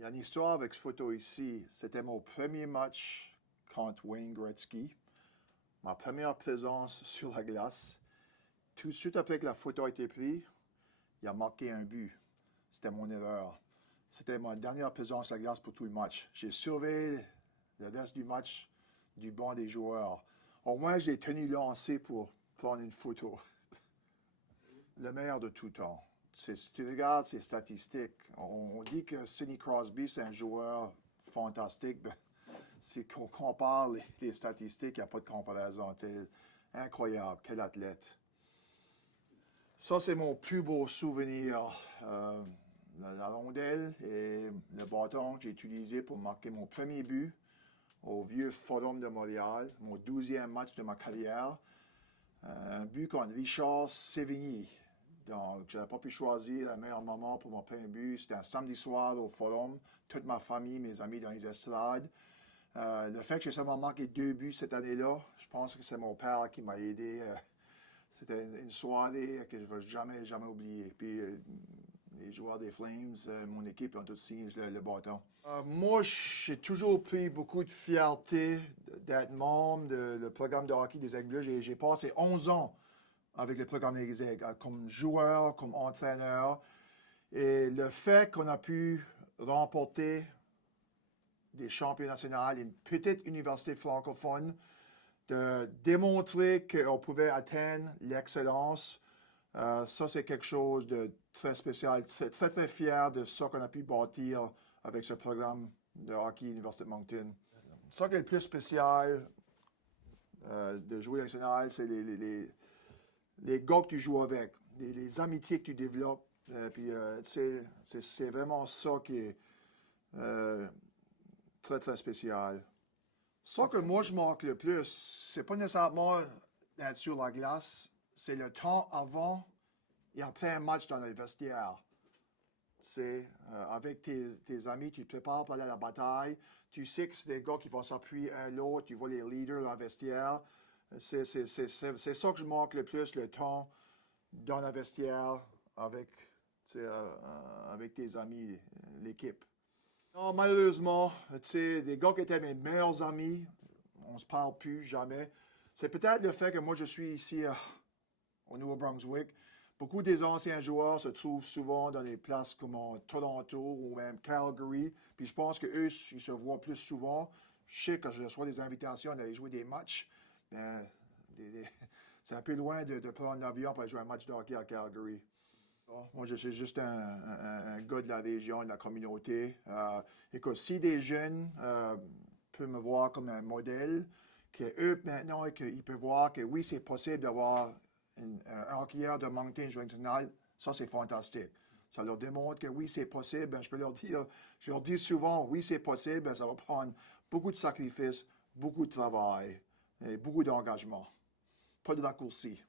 Il y a une histoire avec cette photo ici. C'était mon premier match contre Wayne Gretzky. Ma première présence sur la glace. Tout de suite après que la photo a été prise, il a marqué un but. C'était mon erreur. C'était ma dernière présence sur la glace pour tout le match. J'ai surveillé le reste du match du banc des joueurs. Au moins, j'ai tenu lancé pour prendre une photo. Le meilleur de tout temps. Si tu regardes ses statistiques, on dit que Sidney Crosby, c'est un joueur fantastique. Ben, si on compare les statistiques, il n'y a pas de comparaison. C'est incroyable, quel athlète. Ça, c'est mon plus beau souvenir. La rondelle et le bâton que j'ai utilisé pour marquer mon premier but au vieux Forum de Montréal, mon 12e match de ma carrière. Un but contre Richard Sévigny. Donc, je n'avais pas pu choisir le meilleur moment pour mon premier but. C'était un samedi soir au Forum. Toute ma famille, mes amis dans les estrades. Le fait que j'ai seulement marqué 2 buts cette année-là, je pense que c'est mon père qui m'a aidé. C'était une soirée que je ne vais jamais oublier. Puis, les joueurs des Flames, mon équipe, ont tous signé le bâton. Moi, j'ai toujours pris beaucoup de fierté d'être membre du programme de hockey des Aigles Bleus. J'ai passé 11 ans avec le programme des Aigles, comme joueur, comme entraîneur. Et le fait qu'on a pu remporter des championnats nationaux, une petite université francophone, de démontrer qu'on pouvait atteindre l'excellence, ça c'est quelque chose de très spécial, très fier de ça qu'on a pu bâtir avec ce programme de hockey Université de Moncton. Ça qui est le plus spécial de jouer national, c'est les gars que tu joues avec, les amitiés que tu développes. Puis c'est vraiment ça qui est très spécial. Ça que moi je manque le plus, c'est pas nécessairement d'être sur la glace, c'est le temps avant et après un match dans le vestiaire. C'est avec tes amis, tu te prépares pour aller à la bataille. Tu sais que c'est des gars qui vont s'appuyer un l'autre, tu vois les leaders dans le vestiaire. C'est ça que je manque le plus, le temps dans le vestiaire avec tes amis, l'équipe. Non, malheureusement, tu sais, des gars qui étaient mes meilleurs amis, on se parle plus jamais. C'est peut-être le fait que moi je suis ici au Nouveau-Brunswick. Beaucoup des anciens joueurs se trouvent souvent dans des places comme Toronto ou même Calgary. Puis je pense qu'eux, ils se voient plus souvent. Je sais que je reçois des invitations d'aller jouer des matchs. C'est un peu loin de prendre l'avion pour aller jouer un match de hockey à Calgary. Moi, je suis juste un gars de la région, de la communauté. Écoute, si des jeunes peuvent me voir comme un modèle, qu'eux, maintenant, ils peuvent voir que oui, c'est possible d'avoir un hockeyeur de Moncton joueur national, ça, c'est fantastique. Ça leur démontre que oui, c'est possible. Ben, je leur dis souvent, oui, c'est possible. Ben, ça va prendre beaucoup de sacrifices, beaucoup de travail et beaucoup d'engagement. Pas de raccourcis.